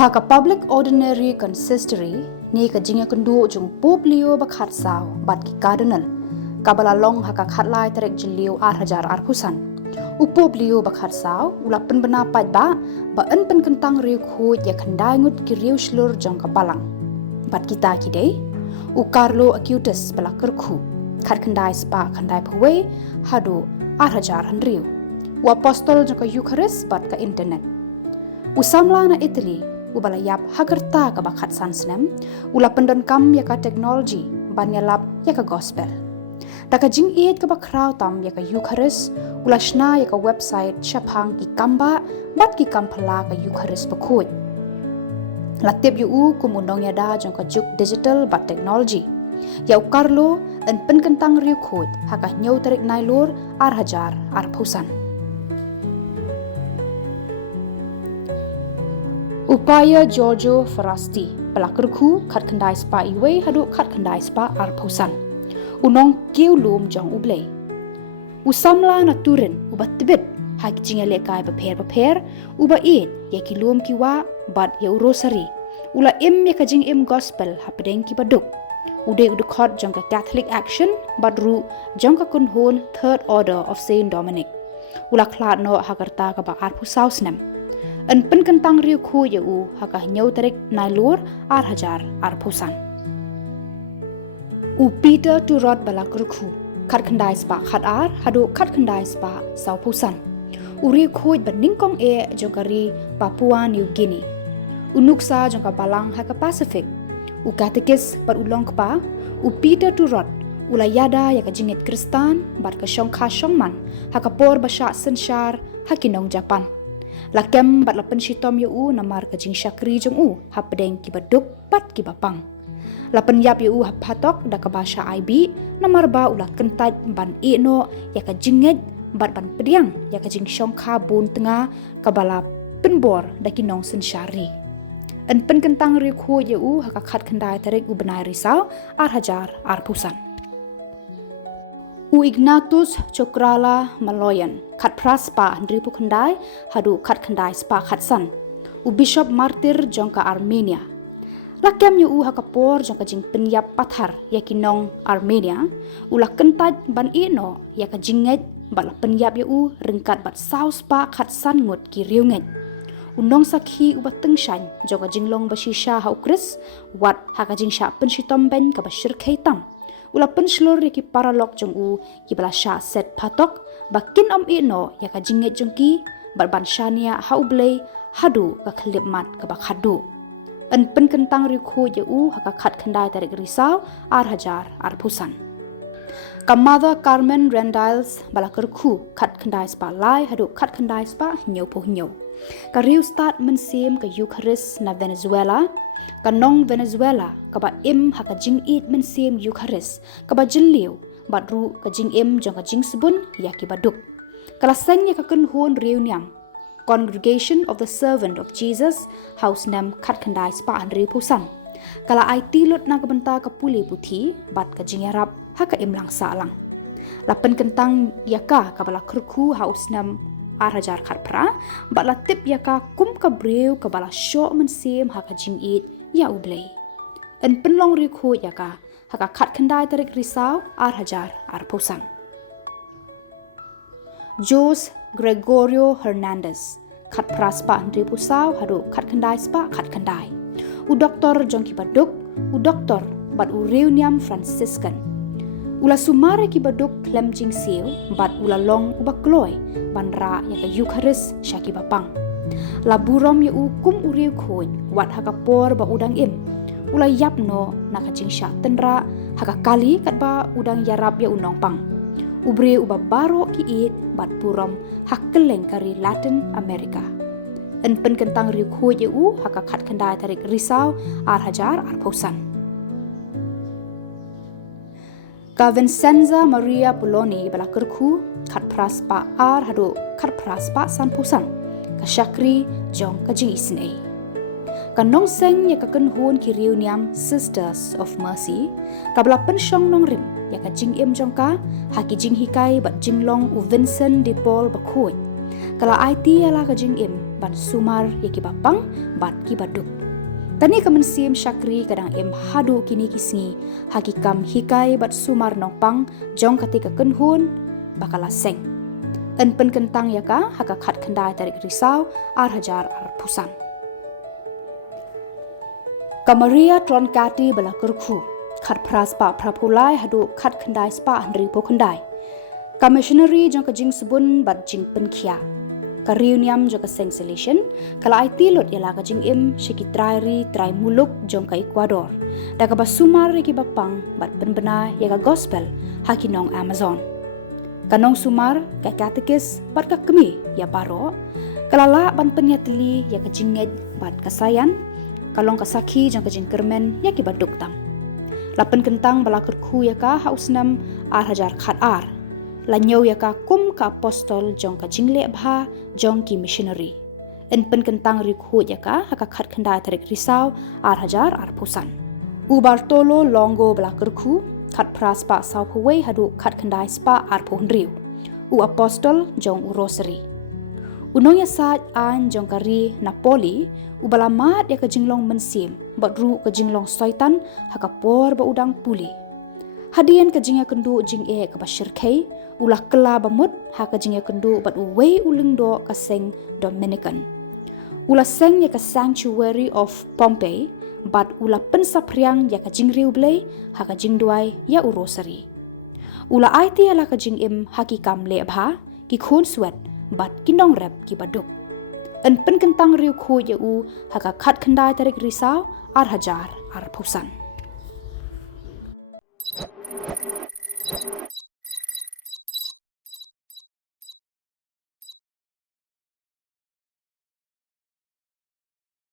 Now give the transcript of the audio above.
Haka public ordinary consistory ni ka jingiakynduh jong Pope Leo XIV bat ki Cardinal kabala long haka khatlai tarik Jylliew 8,000 arpusan. Pope Leo XIV ula pynbna paidbah ba ynpynkyntang Riewkhuid ya khandai Ngut ki riewshlur jong ka Balang. Bat kita kidai Carlo acutus bala kerkhu khat khandai spa khandai phwe hadu 8,000 hanriu. Apostol jong ka Eucharist bat ka internet. Usamla na Italy ubalayap hagerta ka bakhat san Snem ula pendon kam ya ka teknologi banyalap ya ka gospel. Taka jing iet ka bakraw tam ya ka Eucharist ula shna ya ka website syapang ki kamba bat ki kampala ka Eucharist bakhuid. Latip yu kumundong ya da jong ka juk digital bat teknologi. Ya Carlo ynpynkyntang Riewkhuid haka nyau tarik nailur 8,000 arpusan. Upaya Giorgio Ferrasti pelakerku khat khandai spa iwe hadu khat khandai spa arpusan. Unong kiu lum jong ublay. Usamla na turin ubat tibet hak jingale kai beper uba it ya ki lum kiwa bat ya rosary. Ula im ya ka jing im gospel hapdeng ki baduk. Ude udukot jong ka Catholic action badru jong ka kunhun third order of Saint Dominic. Ula klat no hagarta ka ba arpusau Snem. Ynpynkyntang Riewkhuid haka nyau tarik nailur 8,000 arpusan. Peter turot bala kerkhu khat khandai spa khat ar hadu khat khandai spa saupusan. Riewkhuid beningkong jongkari Papua New Guinea. Unuksa jongka Balang haka Pacific. Katekis berulong kepa Peter turot ulayada ya ka jingit Kristan bat ka syongka syongman haka por basya sensyar hakinong Japan. Lakem bat lapen shitom namar ka jing syakri jong hapdeng ki baduk pat ki bapang. Lapen yap hapatok da ka basya IB namar ba ulah kentat ban Ynioh ya ka jingit bat ban pediang ya ka jing syongka bun tengah ka bala penbor da kinong sensyari. Ynpynkyntang Riewkhuid haka khat khandai tarik benai risau 8,000 arpusan. Ignatius Cokrala Maloyan khat praspa handripu khandai hadu khat khandai spa khat san. Bishop Martir jongka Armenia. Lakem haka por jongka jing penyap pathar yakinong Armenia ulah kentat ban Ynioh yaka jinget bat penyap rengkat bat saus spa khat san Ngut ki riewngit. Unong sakhi ubat tengshan jongka jinglong basisha hau kris wat haka jing sha penshitom ben ka bashir khaitam. Ula penslur ki paralog jong ki balasha set patok bakin Ynioh ya ka jinget jongki ban shania haublay hadu ka khlip mat ka bakhadu. Ynpynkyntang Riewkhuid haka khat khandai tarik risau 8,000 arpusan. Mother Carmen Rendiles balakerku khat khandai spa lai hadu khat khandai spa nyau po nyau. Ka riu start mensim ka Eucharist na Venezuela. Kanong Venezuela kaba im haka jing it mensim Eucharist kaba Jylliew badru ka jing im jong ka jing sebun yaki baduk. Kala sengnya ka kunhun reunion Congregation of the Servant of Jesus House Snem khat khandai spa andri pusan. Kala IT lut na kabenta ka puli puthi bat ka jing yarap haka im lang sa lang. Lapen kentang yaka kabala kerku House Snem 8,000 khat pra bat la tip yaka kum ka breu kabala syok mensim haka jing it ya ublay. Ynpynlong Riewkhuid yaka haka khat khandai tarik risau 8,000 arpusan. Jose Gregorio Hernandez khat praspa handri pusau hadu khat khandai spa khat khandai. Doktor jongki baduk doktor bat reunion Franciscan. Ula sumare ki baduk klem jing siu bat ula long ubakloi banra ya ka Eucharist syaki bapang. Laburom kum Riewkhuid wat haka por ba udang im. Ula yapno naka jing syak tenra haka kali kat ba udang yarap ya unong pang. Ubre uba baro ki it bat purom hakkeleng kari Latin America. Ynpynkyntang Riewkhuid haka khat khandai tarik risau 8,000 arpusan. Ka Vincenza Maria Poloni balakerku khat praspa ar hadu khat praspa san pusan. Ka syakri jong ka jing isnei. Ka nong seng ya ka kunhun ki reunion Sisters of Mercy ka bala pensyong nong rim ya ka jing im jong ka haki jing hikai bat jinglong Vincent de Paul bakhuid. Kala IT ala ka jing im ban sumar ya ki bapang bat ki baduk. Tani kemensim syakri kadang hadu kini kisngi hakikam hikai bat sumar nongpang jong ketika kenhun bakala seng. Ynpynkyntang yaka haka khat kendai tarik risau hajar pusan. Kamaria tron kati bala kerku khat pras pa prapulai hadu khat kendai spa handri po kendai. Commissionary jong ka jing subun bat jing penkia. Ka NIAM jong ka selection kala ai tilot yala ka jing shiki trai muluk jong ka Ecuador. Da ka basumar ki bapang bat pynbna ya ka gospel hakinong Amazon. Kanong sumar ka katekis bat ka kemi ya baro. Kalala ban penyatli ya ka jinged bat kasayan. Kalong kasaki jong ka jing kermen ya ki baduk tam. Ynpynkyntang bala kerku ya ka Snem hajar khat Ynioh ya ka kum ka apostol jong ka jingle bha jong ki missionary. Ynpynkyntang Riewkhuid ya ka haka khat kendai tarik risau hajar pusan. Ubartolo longo bala kerku khat pras pa sau pawai hadu khat kendai spa pohon riu. U apostol jong rosary. Unong ya saat an jong kari Napoli ubala mat ya ka jinglong mensim bat ru ka jinglong soitan haka por ba udang puli. Hadian ka jingiakynduh jing ka bashirkai ulah kela bamut haka jingiakynduh bat uwei ulingdo ka seng Dominican. Ulah seng ya ka sanctuary of Pompeii bat ulah pensapriang ya ka jingriu blei haka jingduai ya urosari. Ulah aiti ala ka jingim hakikam lebha ki khun swet bat kinong rep ki baduk. Ynpynkyntang Riewkhuid ya u haka khat kendai tarik risau hajar pusan.